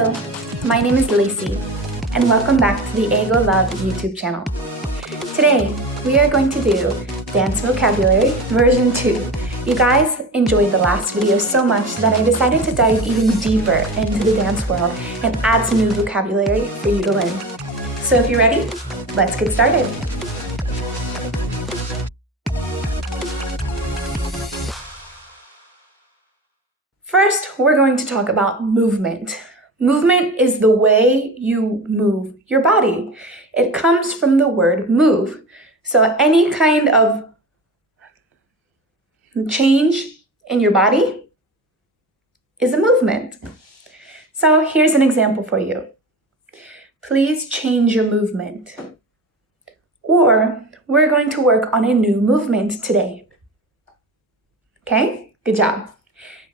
Hello, my name is Lacey, and welcome back to the Eigo Love YouTube channel. Today, we are going to do Dance Vocabulary version 2. You guys enjoyed the last video so much that I decided to dive even deeper into the dance world and add some new vocabulary for you to learn. So if you're ready, let's get started. First, we're going to talk about movement. Movement is the way you move your body. It comes from the word move. So any kind of change in your body is a movement. So here's an example for you. Please change your movement. Or we're going to work on a new movement today. Okay, good job.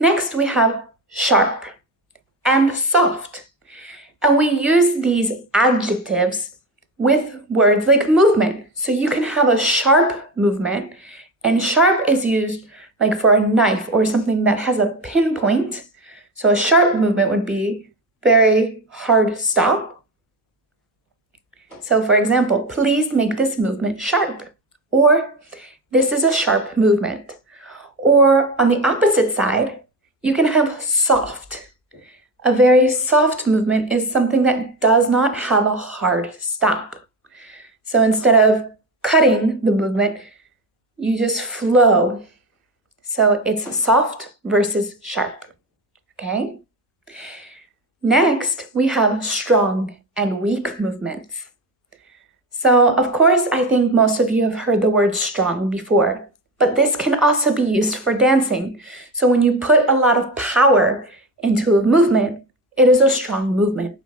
Next, we have sharp and soft. And we use these adjectives with words like movement. So you can have a sharp movement, and sharp is used like for a knife or something that has a pinpoint. So a sharp movement would be very hard stop. So for example, please make this movement sharp, or this is a sharp movement. Or on the opposite side, you can have soft. A very soft movement is something that does not have a hard stop. So instead of cutting the movement, you just flow. So it's soft versus sharp. Okay? Next, we have strong and weak movements. So of course, I think most of you have heard the word strong before. But this can also be used for dancing. So when you put a lot of power into a movement, it is a strong movement.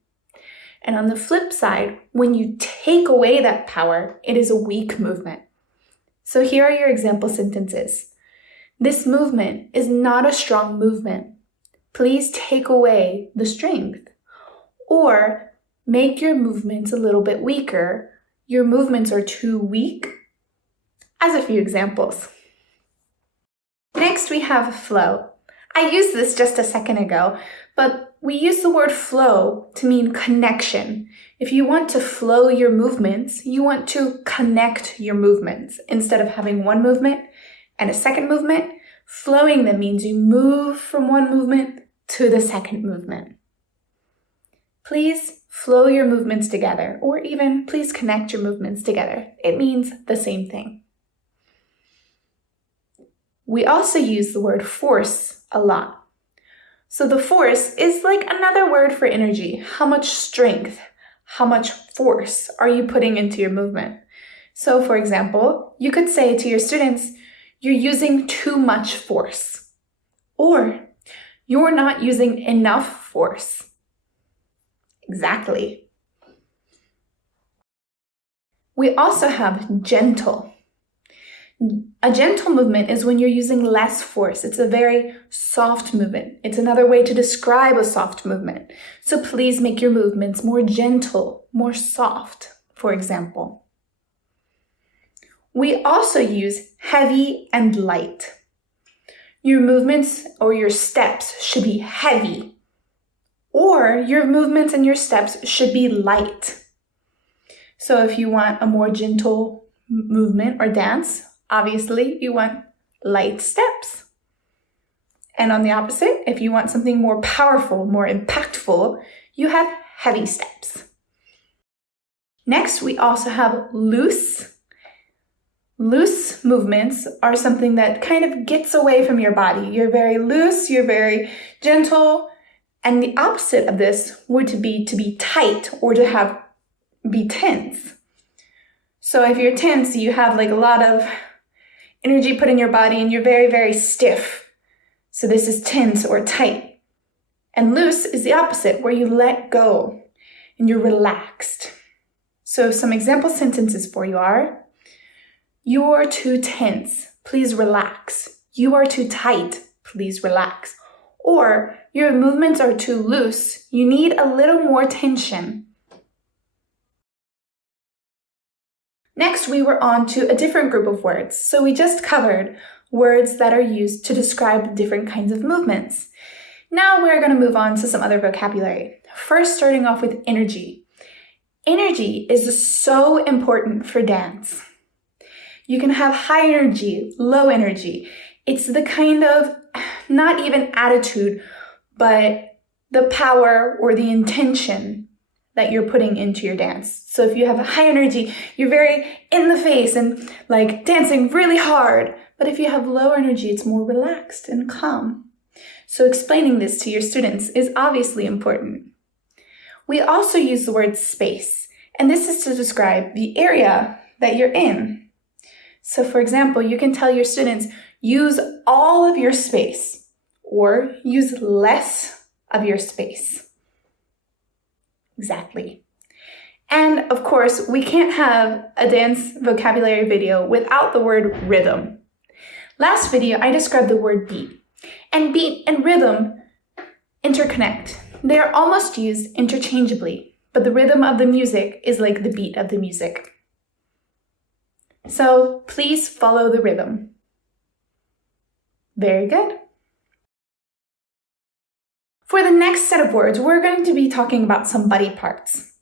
And on the flip side, when you take away that power, it is a weak movement. So here are your example sentences. This movement is not a strong movement. Please take away the strength. Or make your movements a little bit weaker. Your movements are too weak. As a few examples. Next, we have flow. I used this just a second ago, but we use the word flow to mean connection. If you want to flow your movements, you want to connect your movements. Instead of having one movement and a second movement, flowing them means you move from one movement to the second movement. Please flow your movements together, or even please connect your movements together. It means the same thing. We also use the word force a lot. So the force is like another word for energy. How much strength, how much force are you putting into your movement? So for example, you could say to your students, you're using too much force, or you're not using enough force. Exactly. We also have gentle. A gentle movement is when you're using less force. It's a very soft movement. It's another way to describe a soft movement. So please make your movements more gentle, more soft, for example. We also use heavy and light. Your movements or your steps should be heavy, or your movements and your steps should be light. So if you want a more gentle movement or dance, obviously, you want light steps. And on the opposite, if you want something more powerful, more impactful, you have heavy steps. Next, we also have loose. Loose movements are something that kind of gets away from your body. You're very loose, you're very gentle. And the opposite of this would be to be tight or to be tense. So if you're tense, you have like a lot of energy put in your body and you're very, very stiff. So this is tense or tight. And loose is the opposite, where you let go and you're relaxed. So some example sentences for you are, you are too tense, please relax. You are too tight, please relax. Or your movements are too loose, you need a little more tension. Next, we were on to a different group of words. So we just covered words that are used to describe different kinds of movements. Now we're going to move on to some other vocabulary. First, starting off with energy. Energy is so important for dance. You can have high energy, low energy. It's the kind of, not even attitude, but the power or the intention that you're putting into your dance. So if you have a high energy, you're very in the face and like dancing really hard. But if you have low energy, it's more relaxed and calm. So explaining this to your students is obviously important. We also use the word space, and this is to describe the area that you're in. So for example, you can tell your students, use all of your space or use less of your space. Exactly. And of course, we can't have a dance vocabulary video without the word rhythm. Last video, I described the word beat. And beat and rhythm interconnect. They are almost used interchangeably, but the rhythm of the music is like the beat of the music. So please follow the rhythm. Very good. For the next set of words, we're going to be talking about some body parts.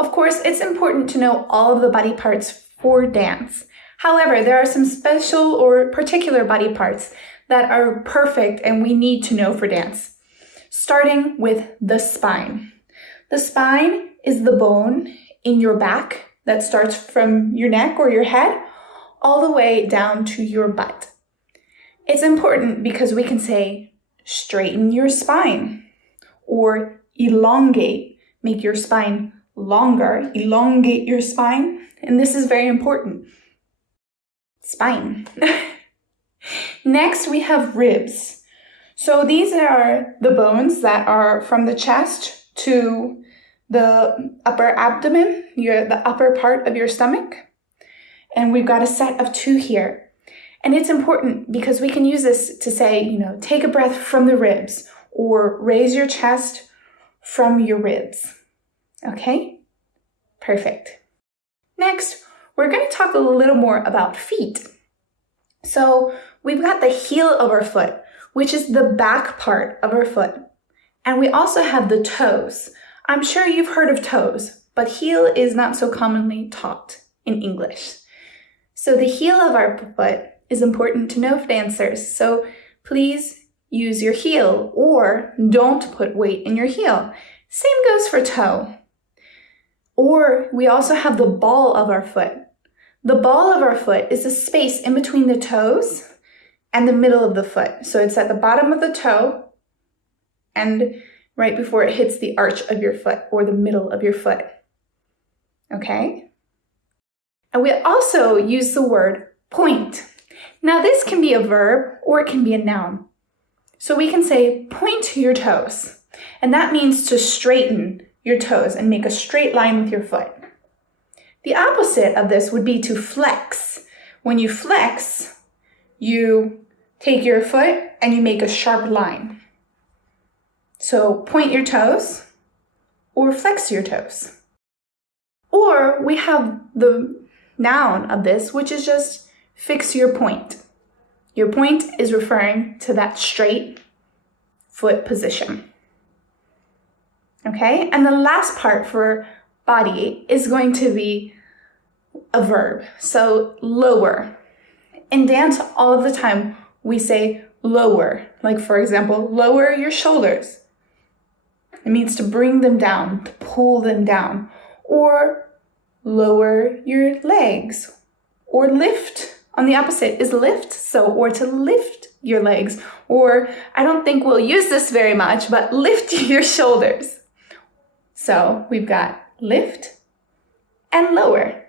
Of course, it's important to know all of the body parts for dance. However, there are some special or particular body parts that are perfect and we need to know for dance. Starting with the spine. The spine is the bone in your back that starts from your neck or your head all the way down to your butt. It's important because we can say, straighten your spine, or elongate, make your spine longer, elongate your spine, and this is very important. Spine. Next, we have ribs. So these are the bones that are from the chest to the upper abdomen, the upper part of your stomach. And we've got a set of 2 here. And it's important because we can use this to say, take a breath from the ribs or raise your chest from your ribs. Okay? Perfect. Next, we're going to talk a little more about feet. So we've got the heel of our foot, which is the back part of our foot. And we also have the toes. I'm sure you've heard of toes, but heel is not so commonly taught in English. So the heel of our foot is important to know for dancers. So please use your heel or don't put weight in your heel. Same goes for toe. Or we also have the ball of our foot. The ball of our foot is the space in between the toes and the middle of the foot. So it's at the bottom of the toe and right before it hits the arch of your foot or the middle of your foot. Okay? And we also use the word point. Now this can be a verb or it can be a noun. So we can say point to your toes. And that means to straighten your toes and make a straight line with your foot. The opposite of this would be to flex. When you flex, you take your foot and you make a sharp line. So point your toes or flex your toes. Or we have the noun of this, which is just fix your point. Your point is referring to that straight foot position. Okay, and the last part for body is going to be a verb. So lower. In dance, all of the time, we say lower. Like for example, lower your shoulders. It means to bring them down, to pull them down. Or lower your legs. Or lift. On the opposite is lift. So, or to lift your legs. Or, I don't think we'll use this very much, but lift your shoulders. So we've got lift and lower.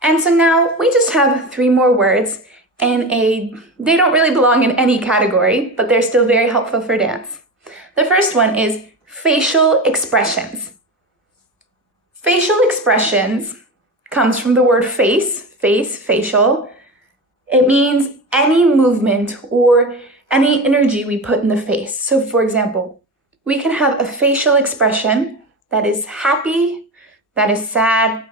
And so now we just have 3 more words they don't really belong in any category, but they're still very helpful for dance. The first one is facial expressions. Facial expressions comes from the word facial. It means any movement or any energy we put in the face. So for example, we can have a facial expression that is happy, that is sad,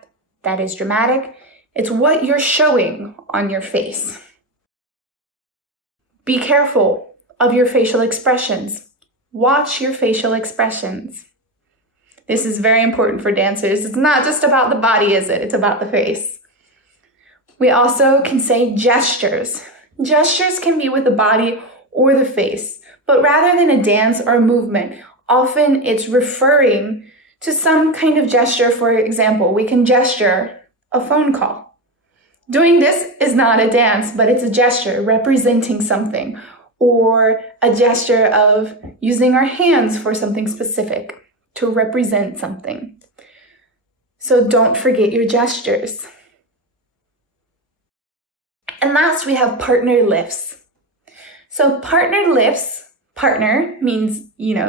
that is dramatic. It's what you're showing on your face. Be careful of your facial expressions. Watch your facial expressions. This is very important for dancers. It's not just about the body, is it? It's about the face. We also can say gestures. Gestures can be with the body or the face, but rather than a dance or a movement, often it's referring to some kind of gesture. For example, we can gesture a phone call. Doing this is not a dance, but it's a gesture representing something, or a gesture of using our hands for something specific to represent something. So don't forget your gestures. And last, we have partner lifts. So partner lifts, partner means,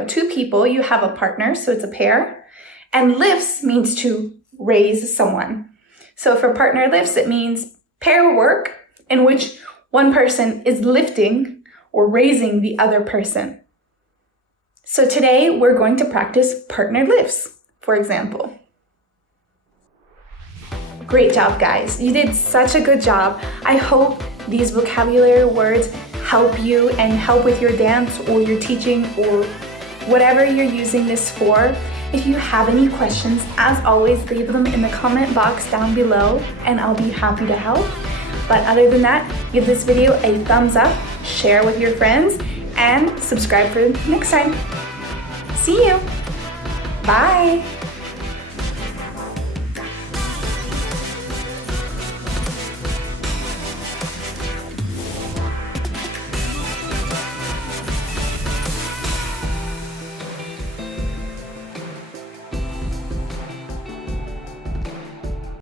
two people, you have a partner, so it's a pair. And lifts means to raise someone. So for partner lifts, it means pair work in which one person is lifting or raising the other person. So today we're going to practice partner lifts, for example. Great job, guys. You did such a good job. I hope these vocabulary words help you and help with your dance or your teaching or whatever you're using this for. If you have any questions, as always, leave them in the comment box down below and I'll be happy to help. But other than that, give this video a thumbs up, share with your friends, and subscribe for next time. See you. Bye.